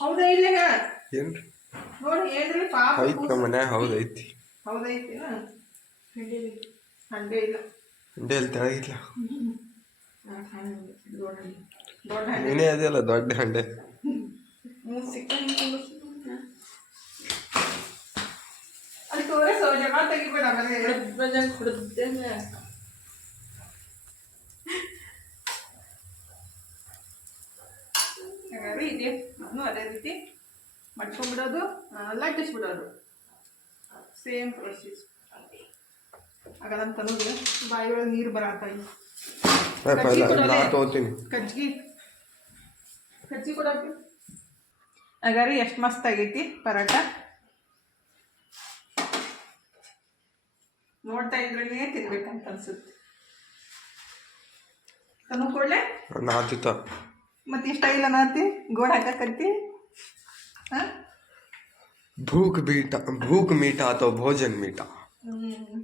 ಹೌದಾ ಇಲ್ಲ? ಹೇಳ ಏನ್ರಿ? ನೋಡಿ ಏನ್ರಿ ಪಾಪ ಐತ್ ನಮ್ಮ ಮನ್ಯಾಗ ಹೌದೈತಿ ಹೌದೈತಿ ಹಂಡೆ ಇಲ್ಲ. ಹಂಡೆ. ಅಲ್ಲಿ ತೆಳಗಿಲ್ಲ ನೀನೇ ಅದೆಲ್ಲ ದೊಡ್ಡ ಹಂಡೆ. ಹ್ಞೂ ಸಿಕ್ಕ ಅಲ್ಲಿ ತೋರಿಸೋ ಜಗ ತೆಗಿಬೇಡ ಆಮೇಲೆ ಹಾಗಾದ್ರೆ ಇದೆ. ನಾನು ಅದೇ ರೀತಿ ಮಡ್ಕೊಂಡ್ಬಿಡೋದು ಲಟ್ಟಿಸ್ಬಿಡೋದು. ಸೇಮ್ ಪ್ರೊಸೀಸ್ ಆಗ ನಮ್ಮ ತನಗೆ ಬಾಯಿ ಒಳಗೆ ನೀರು ಬರತ್ತಾಯಿ ಕಜ್ಜಿ ಕಜ್ಜಿ. ಕೊಡೋದು. ಹಾಗಾದ್ರೆ ಎಷ್ಟು ಮಸ್ತ್ ಆಗೈತಿ ಪರಾಟ ನೋಡ್ತಾ ಇದ್ರೇ ತಿನ್ಬೇಕಂತ ಅನ್ಸುತ್ತೆ. ತನು ಕೊಡ್ಲೆ? ಮತ್ತೆ ಇಷ್ಟ ಇಲ್ಲ ನಾತಿ ಗೋಡ್ ಹಾಕಕತ್ತಿ ಹಾ ಭೂಕ್ ಬೀಟ ಭೂಕ್ ಮೀಠ ಅಥವಾ ಭೋಜನ್ ಮೀಠ ಹ್ಮ್.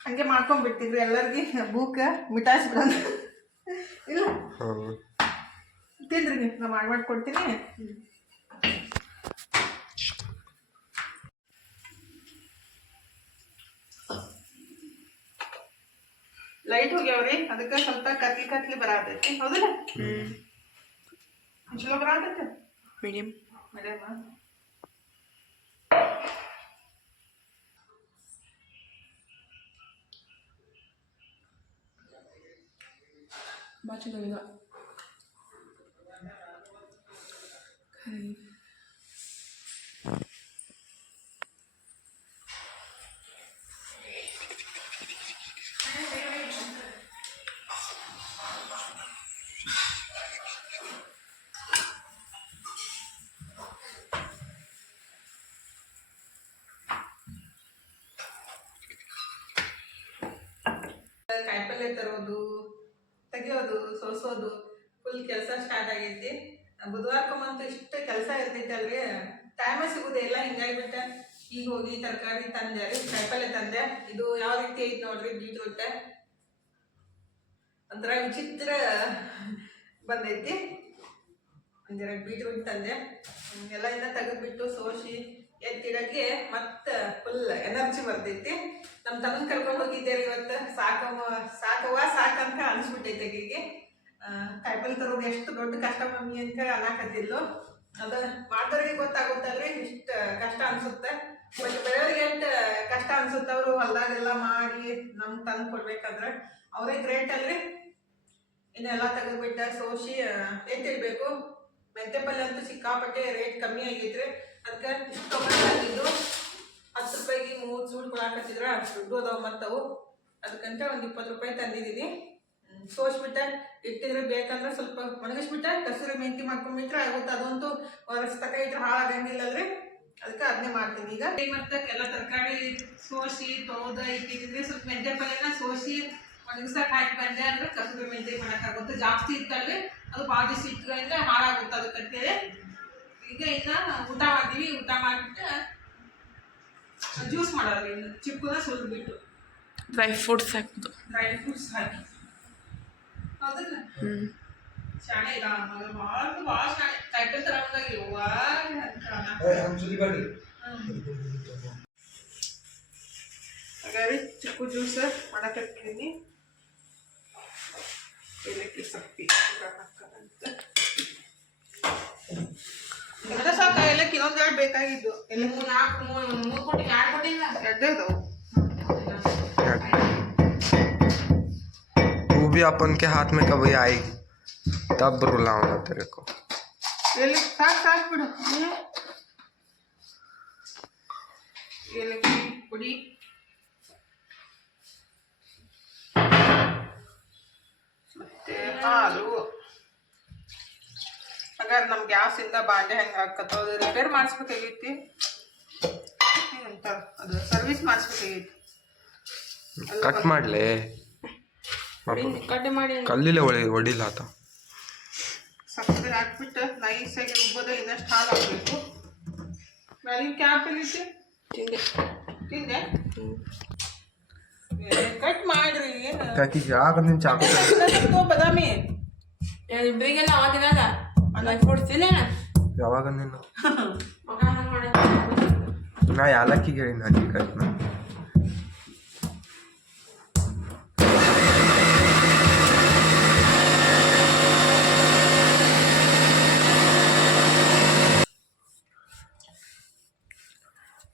ಹಂಗೆ ಮಾಡ್ಕೊಂಡ್ಬಿಟ್ಟಿದ್ರಿ ಎಲ್ಲರಿಗೆ ಬೂಕ ಮಿಠಾಯಿಸ್ ಬಿಡೋಣ ಇಲ್ಲ ಹಾಂ ತಿನ್ರಿ ನೀವು ನಾ ಮಾಡಿ ಮಾಡ್ಕೊಡ್ತೀನಿ ಲೈಟ್ ಹೋಗ್ಯಾವ್ರಿ ಅದಕ್ಕೆ ಸ್ವಲ್ಪ ಕತ್ಲಿ ಕತ್ಲಿ ಬರಾತೈತಿ ಹೌದಿಲ್ಲ ಚಲೋ ಬರಾತೈತಿ ಮೀಡಿಯಮ್ ಮೇಡಮ್ ಭಾಳ ಚೆನ್ನಾಗಿದೆ ಬುಧವಾರಕ್ಕೊಮ್ಮಂತೂ ಇಷ್ಟು ಕೆಲಸ ಇರ್ತೈತಲ್ರಿ ಟೈಮ ಸಿಗುದೇ ಇಲ್ಲ, ಹಿಂಗಾಗಿಬಿಟ್ಟೆ. ಈಗ ಹೋಗಿ ತರಕಾರಿ ತಂದೆ ರೀ ಕಾಯಿಪಲ್ಲೆ ತಂದೆ. ಇದು ಯಾವ ರೀತಿ ಐತಿ ನೋಡ್ರಿ ಬೀಟ್ರೂಟ್ ಒಂಥರ ವಿಚಿತ್ರ ಬಂದೈತಿ. ಒಂದೆರಡು ಬೀಟ್ರೂಟ್ ತಂದೆ. ಎಲ್ಲ ಇನ್ನ ತೆಗೆದ್ಬಿಟ್ಟು ಸೋಸಿ, ಎತ್ತಿಡಕ್ಕೆ ಮತ್ತ ಫುಲ್ ಎನರ್ಜಿ ಬರ್ತೈತಿ. ನಮ್ಮ ತಮ್ಮನ ಕರ್ಕೊಂಡು ಹೋಗಿದ್ದೆ ರೀ ಇವತ್ತು. ಸಾಕವ ಸಾಕವ ಸಾಕಂತ ಅನಿಸ್ಬಿಟ್ಟೈತೆ ಆಕಿಗೆ ಕಾಯಿಪಲ್ಲೆ ತರೋದು ಎಷ್ಟು ದೊಡ್ಡ ಕಷ್ಟ ಮಮ್ಮಿ ಅಂತ ಅನ್ನಕತ್ತಿದ್ಲು. ಅದ ಮಾಡ್ದವ್ರಿಗೆ ಗೊತ್ತಾಗುತ್ತಲ್ರಿ ಇಷ್ಟ ಕಷ್ಟ ಅನ್ಸುತ್ತೆ. ಮತ್ತೆ ಬೇರೆಯವ್ರಿಗೆ ಎಷ್ಟು ಕಷ್ಟ ಅನ್ಸುತ್ತೆ ಅವರು ಹೊಲ್ದಾಗೆಲ್ಲ ಮಾಡಿ ನಮ್ಗೆ ತಂದು ಕೊಡ್ಬೇಕಂದ್ರೆ ಅವರೇ ಗ್ರೇಟ್ ಅಲ್ರಿ ಇನ್ನೆಲ್ಲ ತೆಗೆದ್ಬಿಟ್ಟ ಸೋಸಿ ಎತ್ತಿಡ್ಬೇಕು. ಮೆಂತೆ ಪಲ್ಯ ಅಂತೂ ಸಿಕ್ಕಾಪಟ್ಟೆ ರೇಟ್ ಕಮ್ಮಿ ಆಗೈತ್ರಿ ಅದಕ್ಕೆ ತೊಗೊಂಡಿದ್ದು ಹತ್ತು ರೂಪಾಯಿಗೆ ಮೂರು ಸೂಟ್ ಕೊಡಾಕತ್ತಿದ್ರ ಅಷ್ಟು ದುಡ್ಡು ಅದಾವ ಮತ್ತವು. ಅದಕ್ಕಂತ ಒಂದು ಇಪ್ಪತ್ತು ರೂಪಾಯಿ ತಂದಿದ್ದೀನಿ. ಸೋಸ್ಬಿಟ್ಟ ಇಟ್ಟಿದ್ರೆ ಬೇಕಂದ್ರೆ ಸ್ವಲ್ಪ ಒಣಗಿಸ್ಬಿಟ್ಟೆ ಕಸೂರಿ ಮೆಂತಿ ಮಾಡ್ಕೊಂಡ್ಬಿಟ್ರೆ ಆಗುತ್ತೆ. ಅದಂತೂ ವರ್ಷ ತಕ ಇದ್ರೆ ಹಾಳಾಗಂಗಿಲ್ಲಲ್ರಿ? ಅದಕ್ಕೆ ಅದನ್ನೇ ಮಾಡ್ತೀನಿ ಈಗ. ಮತ್ತೆ ಎಲ್ಲ ತರಕಾರಿ ಸೋಸಿ ತೊಳೆದ ಇಟ್ಟಿದ್ರೆ ಸ್ವಲ್ಪ ಮೆಂತೆ ಪಲ್ಯನ ಸೋಸಿ ಒಣಗಿಸಕ್ ಹಾಕಿ ಬಂದೆ ಅಂದ್ರೆ ಕಸೂರಿ ಮೆಂತಿ ಮಾಡೋಕ್ಕಾಗುತ್ತೆ. ಜಾಸ್ತಿ ಇತ್ತಲ್ರಿ ಅದು ಭಾಳ ದಿವಸ ಇಟ್ಕೊಂಡ್ರೆ ಹಾಳಾಗುತ್ತೆ ಅದಕ್ಕಂತೇಳಿ ಈಗ ಇನ್ನ ಊಟ ಮಾಡ್ತೀವಿ. ಊಟ ಮಾಡಿಬಿಟ್ಟು ಜ್ಯೂಸ್ ಮಾಡೋದು ಇನ್ನು. ಚಿಕ್ಕದ ಸುಲಿದ್ಬಿಟ್ಟು ಡ್ರೈ ಫ್ರೂಟ್ಸ್ ಹಾಕೋದು ಡ್ರೈ ಫ್ರೂಟ್ಸ್ ಹಾಕಿ. ಅಂತ ಹಾಗಾದ್ರೆ ಚಿಕ್ಕು ಜ್ಯೂಸ್ ಮಾಡಕತ್ತೀನಿ ಏಲಕ್ಕಿ ಸಪ್ಪಿ ಸಾಕ ಏಲಕ್ಕಿ ಇನ್ನೊಂದು ಎರಡು ಬೇಕಾಗಿದ್ದು. ಮೂರು ನಾಲ್ಕು ಮೂರು ಮೂರು ಕೊಟ್ಟಿಗೆ ಎರಡು ಕೊಟ್ಟಿಲ್ಲ ಎರಡೇ ಇದಾವು भी अपन के हाथ में कभी आएगी तब रुलाऊंगा तेरे को ಏಲಕ್ಕಿ ಸಾಕು ಸಾಕು ಬಿಡು ಏಲಕ್ಕಿ ಪುಡಿ ಮತ್ತೆ ಹಾಲು ಹಾಗಾದ್ರೆ ನಮ್ಮ ಗ್ಯಾಸಿಂದ ಬಾಂಡೆ ಹೆಂಗೆ ಹಾಕತ್ತೋ ಅದು ರಿಪೇರ್ ಮಾಡಿಸ್ಬೇಕಾಗೈತಿ ಅಂತಾರ ಅದು ಸರ್ವಿಸ್ ಮಾಡಿಸ್ಬೇಕಾಗೈತಿ कट मार ले ಕಡ್ಡೆ ಮಾಡಿ ಕಲ್ಲಿಲೆ ಒಳ ಒಡಿಲ್ಲ ಆತ. ಸಕ್ಕರೆ ಹಾಕ್ಬಿಟ್ಟು ನೈಸಾಗಿ ರುಬ್ಬೋದ ಇನ್ನಷ್ಟು ಹಾಲು ಹಾಕಬೇಕು. ನನಗೆ ಕ್ಯಾಪ್ ಎಲ್ಲಿತ್ತು ತಿಂದೆ. ತಿಂದೆ? ಕಟ್ ಮಾಡ್ರಿ ಏನು? ಕಾಕಿ ಯಾಕ ನಿನ್ ಚಾಕು ಬದಾಮಿ. ಇಬ್ಬರಿಗೆಲ್ಲ ಅವಾಗಿನಾಗ ಡ್ರೈ ಕೊಡ್ತೀನಿ ಯಾವಾಗ ನೀನು ಮಾಡಿ ನಾ ಯಾಲಕ್ಕಿಗೆ ಹೇಳಿನ ಹಾಕಿ ಕಟ್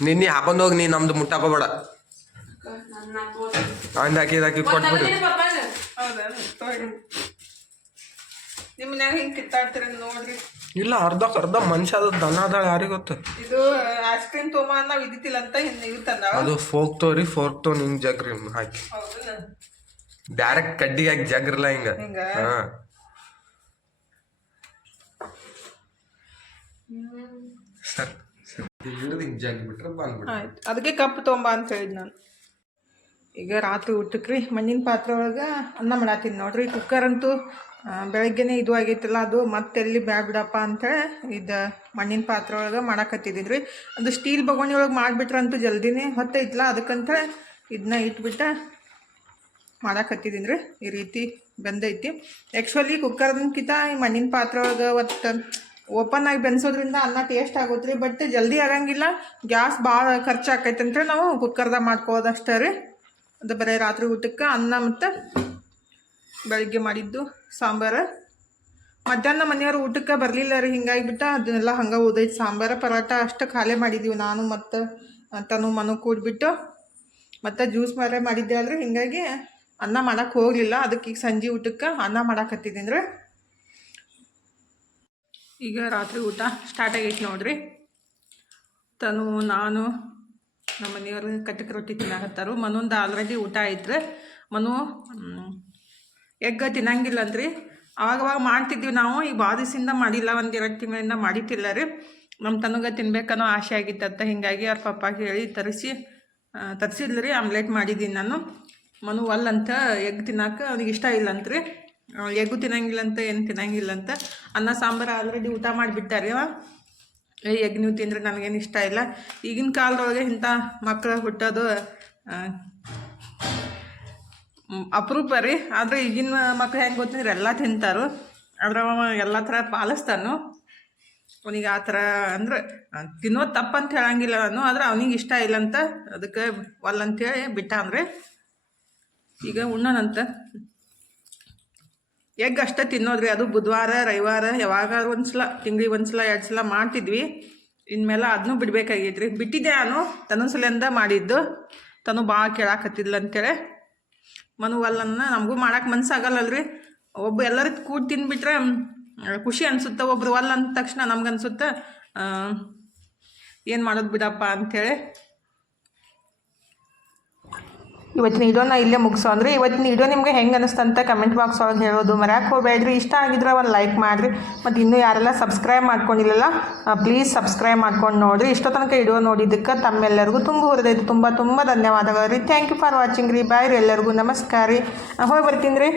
ನಿನ್ನೆ ಹಾಕೊಂಡು ಹೋಗಿ ನೀ ನಮ್ದು ಮುಟ್ಟಾಕೋಬೇಡ. ಹಂಗೆ ಹಾಕಿ ಹಾಕಿ ಕೊಟ್ಬಿಡಿ. ಇಲ್ಲ ಅರ್ಧ ಅರ್ಧ ಮನುಷ್ಯ ಅದ ದನ ಅದಾಳ ಯಾರಿಗೆ ಗೊತ್ತ? ಇದು ಐಸ್ ಕ್ರೀಮ್ ತೊಗೊಂಬ ನಾವು ಇದ್ದಿತ್ತಿಲ್ಲ ಅಂತ ಹಿಂದೆ ಅದು ಫೋಕ್ ತೋರಿ ಫೋಕ್ ತೋ ನಿಂಗ್ ಜಗ್ರಿ ಹಾಕಿ. ಡೈರೆಕ್ಟ್ ಕಡ್ಡಿಗೆ ಹಾಕಿ ಜಗ್ರಲ್ಲ ಹಿಂಗ. ಹಿಂಗ? ಹಾ. ಸರ್. ಹಿಡಿದು ಹಿಂಜಾಗಿ ಜಗ್ ಬಿಟ್ರೆ ಆಯ್ತು. ಅದಕ್ಕೆ ಕಪ್ ತೊಂಬಾ ಅಂತ ಹೇಳಿದ್ ನಾನು. ಈಗ ರಾತ್ರಿ ಊಟಕ್ಕೆ ಮಣ್ಣಿನ ಪಾತ್ರೆ ಒಳಗೆ ಅನ್ನ ಮಾಡತ್ತೀನಿ ನೋಡ್ರಿ. ಕುಕ್ಕರ್ ಅಂತೂ ಬೆಳಗ್ಗೆನೆ ಇದು ಆಗೈತಲ್ಲ ಅದು. ಮತ್ತೆ ಎಲ್ಲಿ ಬ್ಯಾಗ್ ಬಿಡಪ್ಪ ಅಂತೇಳಿ ಇದು ಮಣ್ಣಿನ ಪಾತ್ರೆ ಒಳಗೆ ಮಾಡಾಕತ್ತಿದ್ದೀನಿ ರೀ ಅದು ಸ್ಟೀಲ್ ಬಗೋಣಿ ಒಳಗೆ ಮಾಡಿಬಿಟ್ರಂತೂ ಜಲ್ದಿನೇ ಹೊತ್ತೈತಲ್ಲ ಅದಕ್ಕಂತ ಇದನ್ನ ಇಟ್ಬಿಟ್ಟು ಮಾಡಾಕತ್ತಿದ್ದೀನಿ ರೀ ಈ ರೀತಿ ಬಂದೈತಿ. ಆ್ಯಕ್ಚುಲಿ ಕುಕ್ಕರ್ದಕ್ಕಿಂತ ಈ ಮಣ್ಣಿನ ಪಾತ್ರೆ ಒಳಗೆ ಒಟ್ಟು ಓಪನ್ ಆಗಿ ಬೆನ್ಸೋದ್ರಿಂದ ಅನ್ನ ಟೇಸ್ಟ್ ಆಗುತ್ತೆ ರೀ. ಬಟ್ ಜಲ್ದಿ ಆಗಂಗಿಲ್ಲ ಗ್ಯಾಸ್ ಭಾಳ ಖರ್ಚು ಆಕೈತೆ ಅಂತ ನಾವು ಕುಕ್ಕರ್ದಾಗ ಮಾಡ್ಕೋದಷ್ಟೇ ರೀ. ಅದು ಬರೀ ರಾತ್ರಿ ಊಟಕ್ಕೆ ಅನ್ನ ಮತ್ತು ಬೆಳಿಗ್ಗೆ ಮಾಡಿದ್ದು ಸಾಂಬಾರು. ಮಧ್ಯಾಹ್ನ ಮನೆಯವ್ರು ಊಟಕ್ಕೆ ಬರಲಿಲ್ಲ ರೀ. ಹಿಂಗಾಗಿ ಬಿಟ್ಟು ಅದನ್ನೆಲ್ಲ ಹಂಗೆ ಓದೈತೆ ಸಾಂಬಾರು ಪರಾಟ ಅಷ್ಟು ಖಾಲಿ ಮಾಡಿದ್ದೀವಿ ನಾನು ಮತ್ತು ತನು, ಮನು ಕೂಡಿಬಿಟ್ಟು. ಮತ್ತು ಜ್ಯೂಸ್ ಮಾರೇ ಮಾಡಿದ್ದೆ ಅಲ್ರಿ. ಹಿಂಗಾಗಿ ಅನ್ನ ಮಾಡೋಕ್ಕೆ ಹೋಗಲಿಲ್ಲ. ಅದಕ್ಕೆ ಈಗ ಸಂಜೆ ಊಟಕ್ಕೆ ಅನ್ನ ಮಾಡಾಕತ್ತಿದ್ದೀನಿ ರೀ. ಈಗ ರಾತ್ರಿ ಊಟ ಸ್ಟಾರ್ಟ್ ಆಗೈತೆ ನೋಡ್ರಿ. ತನು, ನಾನು, ನಮ್ಮ ಮನೆಯವ್ರು ಕಟ್ಟಕ್ಕೆ ರೊಟ್ಟಿ ತಿನ್ನಾಕತ್ತಾರು. ಮನೊಂದು ಆಲ್ರೆಡಿ ಊಟ ಐತ್ರಿ. ಮನು ಎಗ್ ತಿನ್ನಂಗಿಲ್ಲ ಅಂದ್ರಿ ಅವಾಗ ಅವಾಗ ಮಾಡ್ತಿದ್ವಿ ನಾವು, ಈಗ ದಿವಸದಿಂದ ಮಾಡಿಲ್ಲ, ಒಂದು ಎರಡು ತಿಂಗಳಿಂದ ಮಾಡಿಟ್ಟಿಲ್ಲ ರೀ. ನಮ್ಮ ತನಗೆ ತಿನ್ಬೇಕನ್ನೋ ಆಸೆ ಆಗಿತ್ತಂತ ಹೀಗಾಗಿ ಅವ್ರ ಪಪ್ಪಾಗೆ ಹೇಳಿ ತರಿಸಿ ತರಿಸಿದ್ಲು ರೀ, ಆಮ್ಲೆಟ್ ಮಾಡಿದ್ದೀನಿ ನಾನು. ಮನು, ಒಲ್ಲಂತ ಎಗ್ ತಿನ್ನಕ್ಕೆ ಅವ್ನಿಗೆ ಇಷ್ಟ ಇಲ್ಲಂತ್ರಿ. ಎಗ್ಗು ತಿನ್ನಂಗಿಲ್ಲಂತ ಏನು ತಿನ್ನಂಗಿಲ್ಲ ಅಂತ ಅನ್ನ, ಸಾಂಬಾರು ಆಲ್ರೆಡಿ ಊಟ ಮಾಡಿಬಿಟ್ಟಾರೆ ಎಗ್ ನೀವು ತಿಂದರೆ ನನಗೇನು ಇಷ್ಟ ಇಲ್ಲ. ಈಗಿನ ಕಾಲದೊಳಗೆ ಇಂಥ ಮಕ್ಕಳು ಹುಟ್ಟೋದು ಅಪರೂಪ ರೀ. ಆದರೆ ಈಗಿನ ಮಕ್ಳು ಹೆಂಗೆ ಗೊತ್ತಿದ್ರೆ ಎಲ್ಲ ತಿಂತಾರು. ಆದ್ರೆ ಅವ ಎಲ್ಲ ಥರ ಪಾಲಿಸ್ತಾನು. ಅವನಿಗೆ ಆ ಥರ ಅಂದ್ರೆ ತಿನ್ನೋದು ತಪ್ಪಂತ ಹೇಳಂಗಿಲ್ಲ ನಾನು, ಆದ್ರೆ ಅವನಿಗೆ ಇಷ್ಟ ಇಲ್ಲ ಅಂತ ಅದಕ್ಕೆ ಒಲ್ಲಂತೇಳಿ ಬಿಟ್ಟ ಅಂದರೆ, ಈಗ ಉಣ್ಣನಂತ. ಎಗ್ ಅಷ್ಟೇ ತಿನ್ನೋದ್ರಿ. ಅದು ಬುಧವಾರ ರವಿವಾರ ಯಾವಾಗಾದ್ರು ಒಂದ್ಸಲ ತಿಂಗಳಿಗೆ ಒಂದು ಸಲ ಎರಡು ಸಲ ಮಾಡ್ತಿದ್ವಿ. ಇನ್ಮೇಲೆ ಅದನ್ನೂ ಬಿಡ್ಬೇಕಾಗೈತ್ರಿ. ಬಿಟ್ಟಿದ್ದೆ ನಾನು ತನ್ನೊಂದ್ಸಲಿಂದ ಮಾಡಿದ್ದು. ತನು ಭಾಳ ಕೇಳಾಕತ್ತಿದ್ಲ ಅಂತೇಳಿ. ಮನು ಒಲ್ಲನ್ನ ನಮಗೂ ಮಾಡೋಕೆ ಮನ್ಸಾಗಲ್ಲಲ್ರಿ. ಒಬ್ಬ ಎಲ್ಲರೂ ಕೂಡಿ ತಿಂದ್ಬಿಟ್ರೆ ಮ್, ಖುಷಿ ಅನ್ಸುತ್ತೆ. ಒಬ್ರು ಒಲ್ಲ ಅಂದ ತಕ್ಷಣ ನಮ್ಗೆ ಅನ್ಸುತ್ತೆ ಏನು ಮಾಡೋದು ಬಿಡಪ್ಪ ಅಂಥೇಳಿ ಇವತ್ತಿನ ವಿಡಿಯೋನ ಇಲ್ಲೇ ಮುಗಿಸೋ. ಅಂದ್ರೆ ಇವತ್ತಿನ ವಿಡಿಯೋ ನಿಮಗೆ ಹೆಂಗೆ ಅನಿಸ್ತಂತ ಕಮೆಂಟ್ ಬಾಕ್ಸ್ ಒಳಗೆ ಹೇಳೋದು. ಮರ್ಯಾಕೆ ಹೋಗಬೇಡ್ರಿ. ಇಷ್ಟ ಆಗಿದ್ರೆ ಒಂದು ಲೈಕ್ ಮಾಡಿರಿ. ಮತ್ತು ಇನ್ನೂ ಯಾರೆಲ್ಲ ಸಬ್ಸ್ಕ್ರೈಬ್ ಮಾಡ್ಕೊಂಡಿಲ್ಲಲ್ಲ ಪ್ಲೀಸ್ ಸಬ್ಸ್ಕ್ರೈಬ್ ಮಾಡ್ಕೊಂಡು ನೋಡಿರಿ. ಇಷ್ಟೋ ತನಕ ವಿಡಿಯೋ ನೋಡಿದ್ದಕ್ಕೆ ತಮ್ಮೆಲ್ಲರಿಗೂ ತುಂಬ ಹೃದಯದ ತುಂಬ ತುಂಬ ಧನ್ಯವಾದಗಳು ರೀ. ಥ್ಯಾಂಕ್ ಯು ಫಾರ್ ವಾಚಿಂಗ್ ರೀ. ಬಾಯ್ ರೀ ಎಲ್ಲರಿಗೂ. ನಮಸ್ಕಾರ ರೀ. ಹೋಗಿ ಬರ್ತೀನಿ ರೀ.